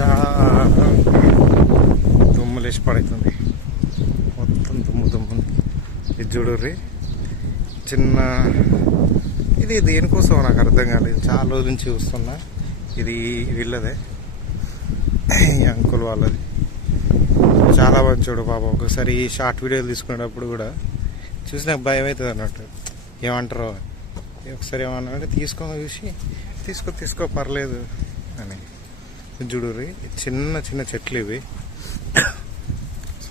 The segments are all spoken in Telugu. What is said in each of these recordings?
చాలా దుమ్ము లేచి పడుతుంది. మొత్తం దుమ్ము దుమ్ము. ఇది చూడుర్రి. చిన్న ఇది దేనికోసం నాకు అర్థం కాలేదు. చాలా రోజుల నుంచి చూస్తున్నా. ఇది వీళ్ళదే. ఈ అంకుల్ వాళ్ళది. చాలా మంచోడు పాప. ఒకసారి షార్ట్ వీడియోలు తీసుకునేటప్పుడు కూడా చూసి నాకు భయం అవుతుంది అన్నట్టు. ఏమంటారో. ఒకసారి ఏమన్నా అంటే తీసుకొని చూసి తీసుకో తీసుకో పర్లేదు అని. చూడుర్రి చిన్న చిన్న చెట్లు ఇవి.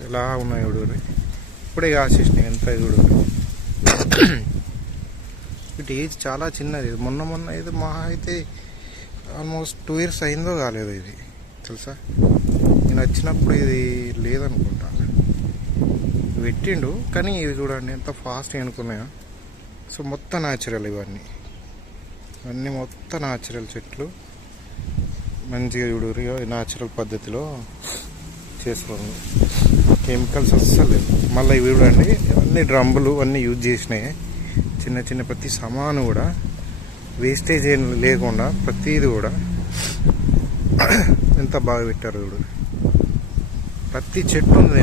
ఎలా ఉన్నాయి చూడుర్రి ఇప్పుడే కాసేసినాయి ఎంత చూడుర్రి ఇటు ఏజ్ చాలా చిన్నది. మొన్న మొన్న ఇది మహా అయితే ఆల్మోస్ట్ టూ ఇయర్స్ అయిందో కాలేదు ఇది. తెలుసా? నేను వచ్చినప్పుడు ఇది లేదనుకుంటా. పెట్టిండు కానీ ఇవి చూడండి ఎంత ఫాస్ట్ అనుకున్నాయో. సో మొత్తం న్యాచురల్ ఇవన్నీ. అన్నీ మొత్తం న్యాచురల్ చెట్లు. మంచిగా చూడు న్యాచురల్ పద్ధతిలో చేసుకోండి కెమికల్స్ అస్సలు మళ్ళీ ఇవి చూడండి అన్ని డ్రమ్ములు అన్నీ యూజ్ చేసినాయి. చిన్న చిన్న ప్రతి సామాను కూడా వేస్టేజ్ ఏం లేకుండా ప్రతిది కూడా ఎంత బాగా పెట్టారు చూడు. ప్రతి చెట్టు ఉంది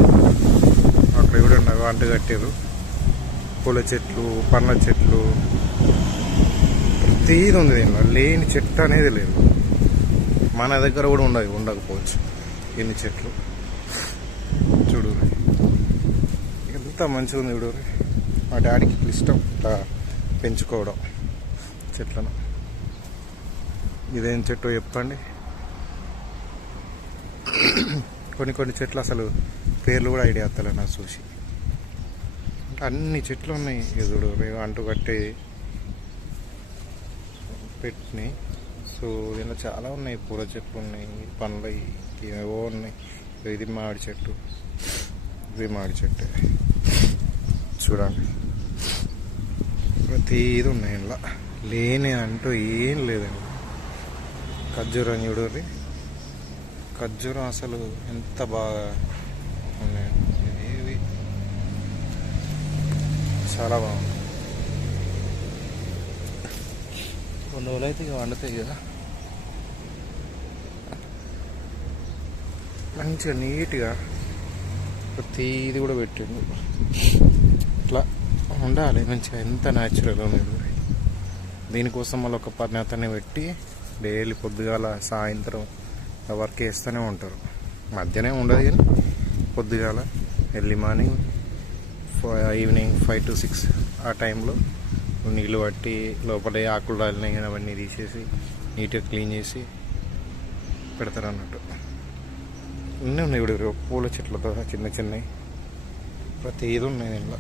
అక్కడ చూడండి అవి అంటు కట్టారు. పూల చెట్లు పండ్ల చెట్లు ప్రతిది ఉంది దీనిలో లేని చెట్టు అనేది లేదు. మన దగ్గర కూడా ఉండదు ఉండకపోవచ్చు. ఎన్ని చెట్లు? చూడు ఎంత మంచిగా ఉంది చూడు మా డాడీకి ఇష్టం ఇట్లా పెంచుకోవడం చెట్లను. ఇదేం చెట్టు చెప్పండి. కొన్ని కొన్ని చెట్లు అసలు పేర్లు కూడా ఐడియా వస్తలే నాకు చూసి. అంటే అన్ని చెట్లు ఉన్నాయి ఎదుడు అంటు కట్టి పెట్టినాయి. సో దీంట్లో చాలా ఉన్నాయి. పూల చెట్లు ఉన్నాయి పండ్లు ఏవేవో ఉన్నాయి. ఇది మామిడి చెట్టు. ఇది మామిడి చెట్టు. చూడండి. ప్రతిది ఉన్నాయి ఇలా లేని అంటూ ఏం లేదండి. ఖర్జూరం చూడరి ఖర్జూరం అసలు ఎంత బాగా ఉన్నాయి. ఇది చాలా బాగుంది కొన్ని రోజులు అయితే ఇక వండుతాయి కదా. మంచిగా నీట్గా ప్రతిది కూడా పెట్టిండు. ఇట్లా ఉండాలి మంచిగా ఎంత న్యాచురల్గా ఉంది దీనికోసం మళ్ళీ ఒక పని అతన్ని పెట్టి డైలీ పొద్దుగాల సాయంత్రం వర్క్ చేస్తూనే ఉంటారు. మధ్యనే ఉండదు కానీ పొద్దుగాల early morning evening five to six ఆ టైంలో నీళ్ళు పట్టి లోపల ఏ ఆకులు రాలినాయి కానీ అవన్నీ తీసేసి నీట్గా క్లీన్ చేసి పెడతారు అన్నట్టు. ఉన్నాయి ఉన్నాయి ఇప్పుడు పూల చెట్లతో చిన్న చిన్నవి. ప్రతి ఇది ఉన్నాయి దీంట్లో